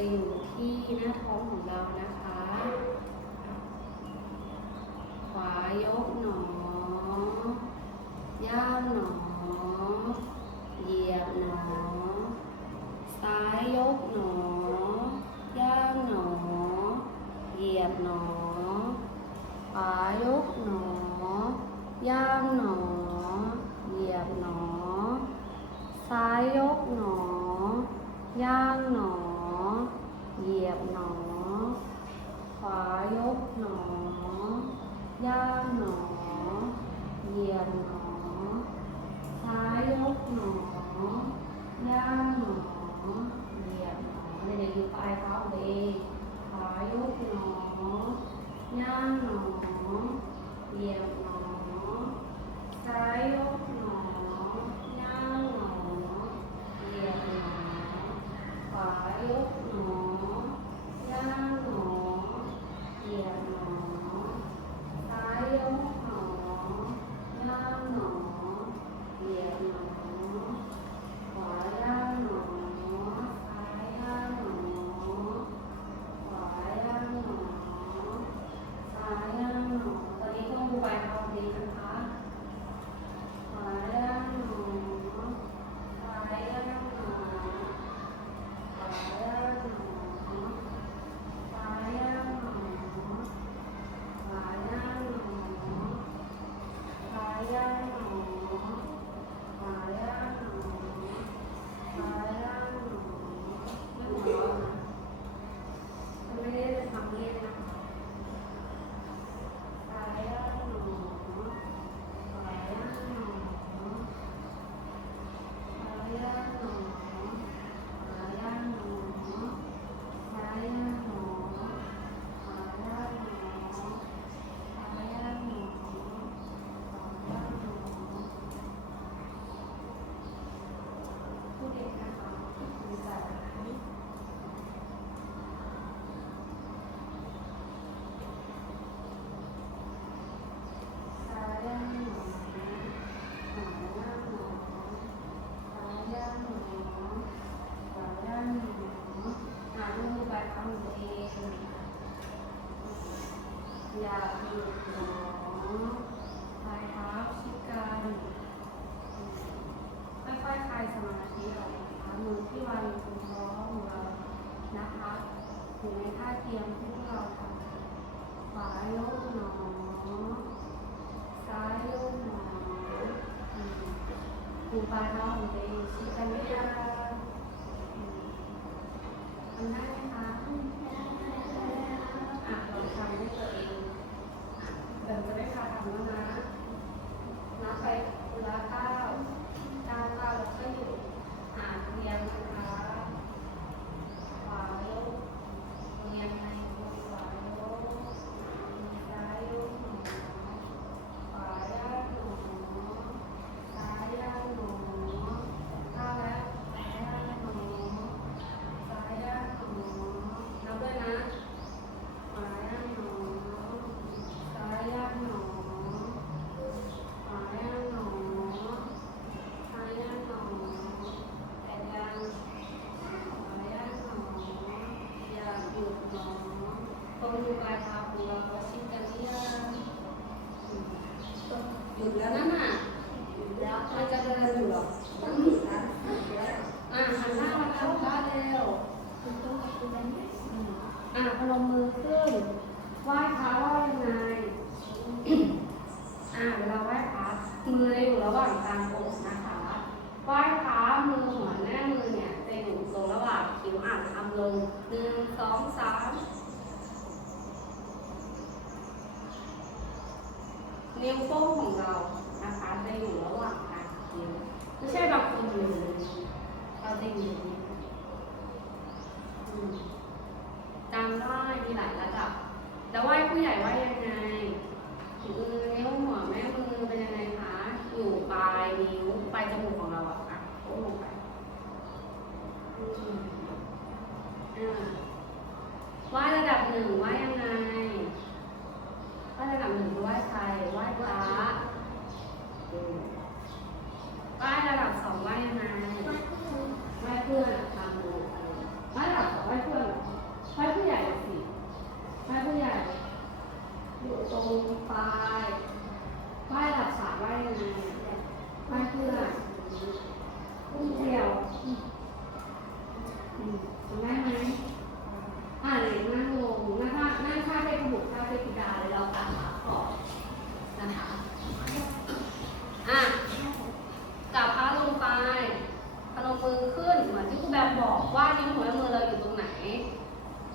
จะอยู่ที่หน้าท้องของเรานะคะ ขวายกหนอย่างหนอ เหยียบหนอ ซ้ายยกหนอย่างหนอ เหยียบหนอขวายกหนอย่างหนอ เหยียบหนอ ซ้ายยกหนอย่างหนอ เหยียบหนอ ขวายกหนอย่าง หนอ เหยียบหนอ ซ้ายยกหนอย่างหนอ เหยียบหนอเด็กๆอยู่ปลายเท้าเองขวายกหนอย่างหนเหยียบหนอ ซ้ายยกหนอย่างหนเหยียบหนอ ขวายกหนอย่างหนเหยียบหนอ ซ้ายยกหนอย่างหนเหยียบหนอ ขวาย่างหนอ ซ้ายย่างหนอ ขวาย่างหนอ ซ้ายย่างหนอ ตอนนี้ต้องดูใบเท้าดีนะคะ ขวาย่างหนอ ซ้ายย่างหนอ ขวาย่างหนอ ซ้ายย่างหนอ ขวาย่างหนอ ซ้ายย่างหนอ ขวาย่างหนอ ซ้ายย่างหนอไม่หัวเราะนะไม่ได้ทำเล่นนะคะซ้ายย่างหนอ ขวาย่างหนอ ซ้ายย่างหนอ ขวาย่างหนอ ซ้ายย่างหนอ ขวาย่างหนอ ซ้ายย่างหนอ ขวาย่างหนอพูดเองนะคะดีใจซ้ายย่างหนอ ขวาย่างหนอ ซ้ายย่างหนอ ขวาย่างหนอหาดูใบเท้าของตัวเอ งอย่าหยุดหนอปลายเท้าชิกัน ค่อยๆคลายสมาธิออกนะคะมือที่วางอยู่บนท้องของเรานะคะอยู่ในท่าเตรียมที่พวกเราทำขวายกหนอซ้ายยกหนออืมดูปลายเท้าของตัวเองชิดกันไม่ได้อืมทำได้ไหมคะอะลองทำด้วยตัวเองอะเดินจะไม่พาทำแล้วนะ นับไปคนละเก้าเก้าเก้าแล้วก็หยุดอ่านเรียงนะคะขวายกเรียงในขวายกซ้ายยกหนอ ขวาย่างหนอซ้ายย่างหนอก้าวแล้วซ้ายย่างหนอซ้ายย่างหนอนับด้วยนะขวาย่างหนอซ้ายย่างหนอขวาย่างหนอซ้ายย่างหนอแปดย่างขวาย่างหนออย่าหยุดหนอตรงอยู่ปลายเท้าของเราชิดกันหรือยัง หยุดแล้ว นั่ นะ นน่ะ หยุดแล้ว มันจะเดิน ไม่ อ อยู่ ยู่ ห ห ร ร อ อก ก ต้องหยุดนะหยุดแล้ว อะหันหน้ามาทางด้านเร็ว คุณต้องกับคุณนั้นเนี่ย อะพนมมือขึ้น ไหว้พระไหว้ยังไง อะเวลาไหว้พระ มือจะอยู่ระหว่างกลางอกนะคะไหว้พระมือหัวแม่มือเนี่ยจะอยู่ตรงระหว่างคิ้วอ่านทำลงหนึ่งสองสามนิ้วโป้งของเรานะคะจะอยู่ระหว่างกลางคิ้วไม่ใช่แบบคนอยู่เราจะอยู่อย่างนี้อืมการไหว้มีหลายระดับจะไหว้ผู้ใหญ่ไหว้ยังไงมือนิ้วหัวแม่มือเป็นยังไงคะ อยู่ปลายนิ้วปลายจมูกของเราอะอะโค้งลงไปอืมอ่า ไหว้ระดับหนึ่งไหว้ยังไงไหว้ระดับหนึ่งคือไหว้ใครไหว้พระ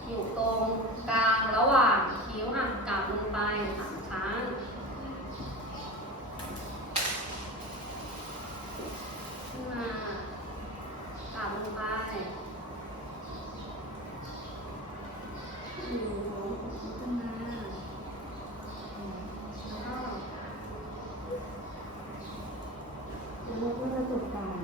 อยู่ตรงกลางระหว่างคิ้วหักกลับลงไปสามครั้ง ขึ้นมากลับลงไปขึ้นมาแล้วก็แล้วก็จะจบการ